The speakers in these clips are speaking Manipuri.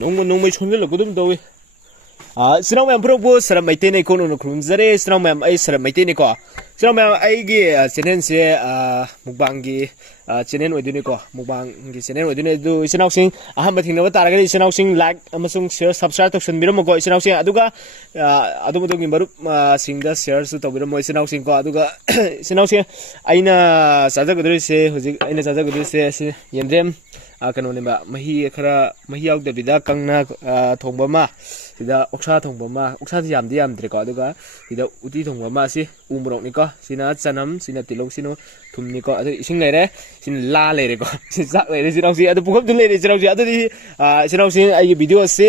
nông chôn cái lục cũng đâu sinau mem pro saram mai te nei ko no krunzare sinau mem ai saram mai te nei ko sinau mem ai gi channel se mukbang gi channel oi duni ko mukbang gi channel oi duni du sinau sing aham ba thingna ba tar ga sinau sing like amasung share subscribe to sun biram ko sinau sing aduga adu gi marup sing da share su to biram sinau sing ko aduga sinau sing aina saja gadri se hoji aina saja gadri se yendrem kano ne ba mahi khara mahi yaw da bida kangna thongba ma sida oksa thongba ma oksa yam di yam dre ko aduga sida uti thongba ma si umrok ni ko sina chanam sina tilong sino thum ni ko adu ising lere sin la lere ko si sak lere sinau si adu pukam tu lere sinau si adu di sinau si ai video si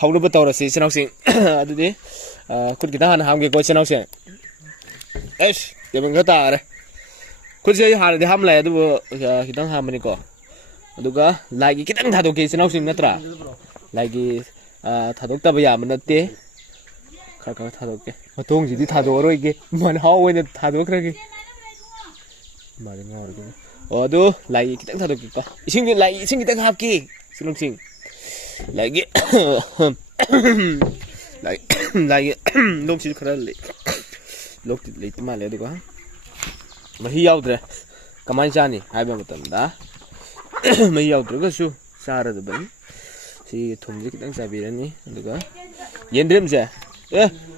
hawlo ba tawra si sinau si adu di khut kita han ham ge ko sinau si es ye bang ta re khut si han de ham la adu kitang ham ni ko aduga lagi kitang thado ke sinau sim natra lagi thadok ta ba yam natte khar thadok ke matong ji di thado roi ge man haw ne thado khra ge ma de ngor ge odu lagi kitang thado ke ko ising lagi ising kitang hap ki sinau sing lagi lagi long chi khra le lok le ma le de ko mahi yaw dre kamai chani hai ba matam da mai yaw dre ga su sara da ban si thumji kitang sabirani aduga yendrem je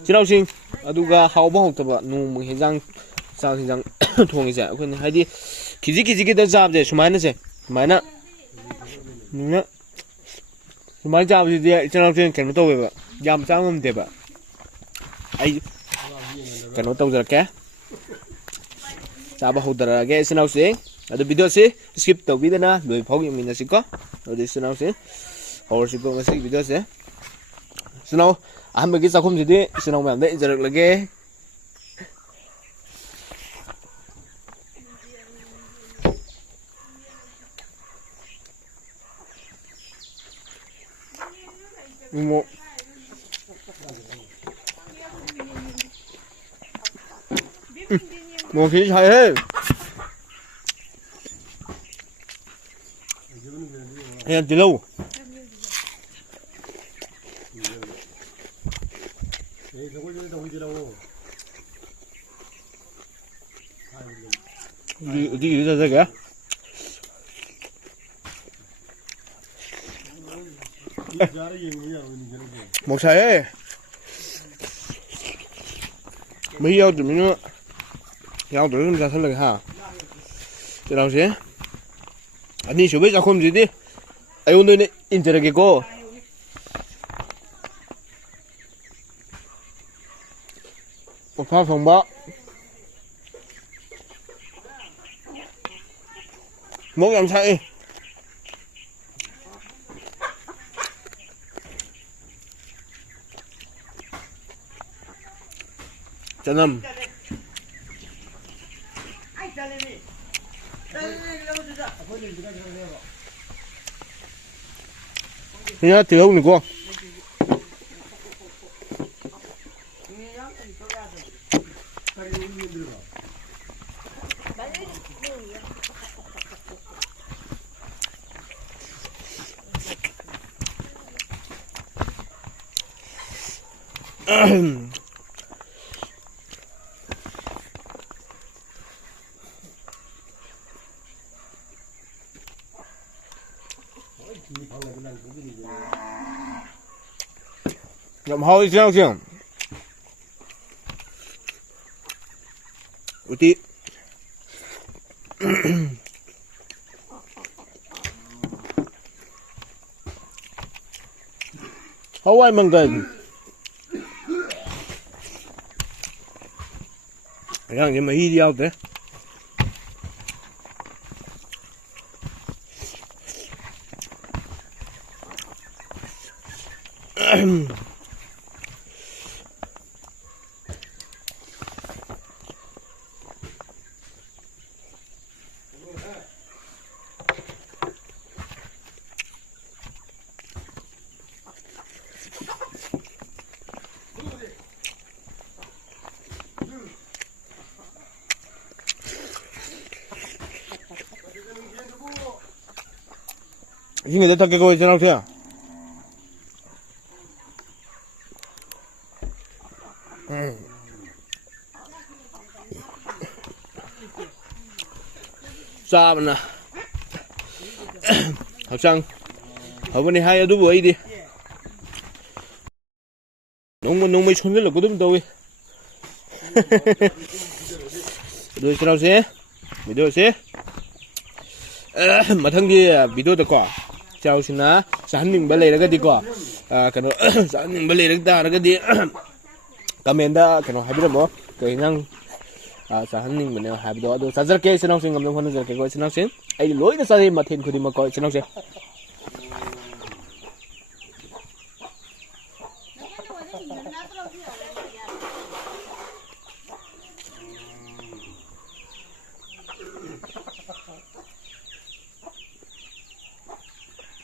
sinau sing aduga hawba hawtaba nu mu hejang sa hejang thongi je akhon haidi kiji ki da jab je sumaina je sumaina na sumai jab je sinau sing kan to ba yam changam de ba ai kan to jar ke chaba hodara ge sinau sing adu video se skip to bidana loi phog yum na siko adu sinau se और सिको ngasi video se sinau aham gi sakhum jidi sinau mam de jarak lage mo khi chai he he đi lâu đi ra kìa một xe mấy yêu tụi mình nữa yêu tụi mình ra thân lực ha từ đâu chứ anh đi số biết sao không gì đi ai ôn đây in chơi cái cô một pha phòng bọ mỗi làm sao cho năm nhá từ ông này cô nhậm hôi sao chứ uti Hawaii manggan yang nhưng mà hi đi thế Ini người ta cái coi thế nào thế à? ꯆꯥꯕꯅ ꯍꯛꯆꯥꯡ ꯐꯕꯅꯤ ꯍꯥꯏ ꯑꯗꯨꯕꯨ ꯑꯩꯗꯤ ꯅꯣꯡꯃꯩ ꯁꯣꯟꯖꯜꯂꯛꯄꯗꯨꯝ ꯇꯧꯏ ꯑꯗꯨ ꯏꯆꯤꯟꯅꯥꯎꯁꯦ ꯚꯤꯗꯤꯑꯣꯁꯦ ꯃꯊꯪꯒꯤ ꯚꯤꯗꯤꯑꯣꯗꯀꯣ ꯏꯆꯤꯟꯅꯥꯎꯁꯤꯡꯅ ꯆꯥꯍꯟꯅꯤꯡꯕ ꯂꯩꯔꯒꯗꯤꯀꯣ ꯀꯩꯅꯣ ꯆꯥꯍꯟꯅꯤꯡꯕ ꯂꯩꯔ ꯇꯥꯔꯒꯗꯤ ꯀꯃꯦꯟꯗ ꯀꯩꯅꯣ ꯍꯥꯏꯕꯤꯔꯝꯃꯣ ꯀꯩ ꯅꯪ ꯆꯥꯍꯟꯅꯤꯡꯕꯅꯦ ꯍꯥꯏꯕꯗꯣ ꯑꯗꯣ ꯆꯥꯖꯔꯛꯀꯦ ꯏꯆꯤꯟꯅꯥꯎꯁꯤꯡ ꯉꯝꯅꯕ ꯍꯣꯠꯅꯖꯔꯛꯀꯦꯀꯣ ꯏꯆꯤꯟꯅꯥꯎꯁꯤꯡ ꯑꯩꯗꯤ ꯂꯣꯏꯅ ꯆꯥꯖꯩ ꯃꯊꯦꯜ ꯈꯨꯗꯤꯡꯃꯛꯀꯣ ꯏꯆꯤꯟꯅꯥꯎꯁꯦ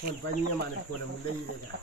Còn bao nhiêu mà này của một đây đây cả.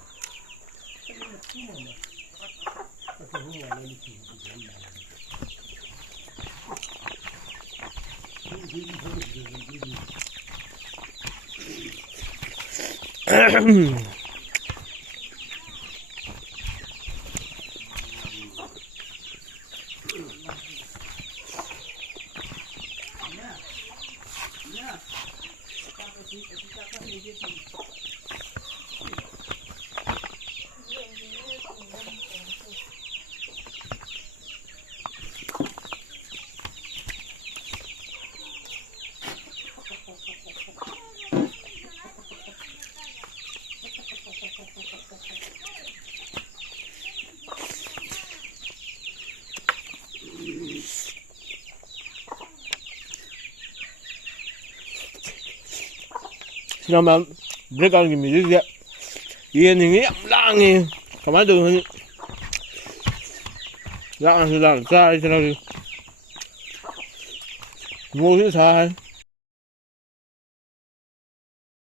지난번 브레이크하는 게 미리야 얘는 랑이 가만히 랑이 자 지나고 뭐지 잘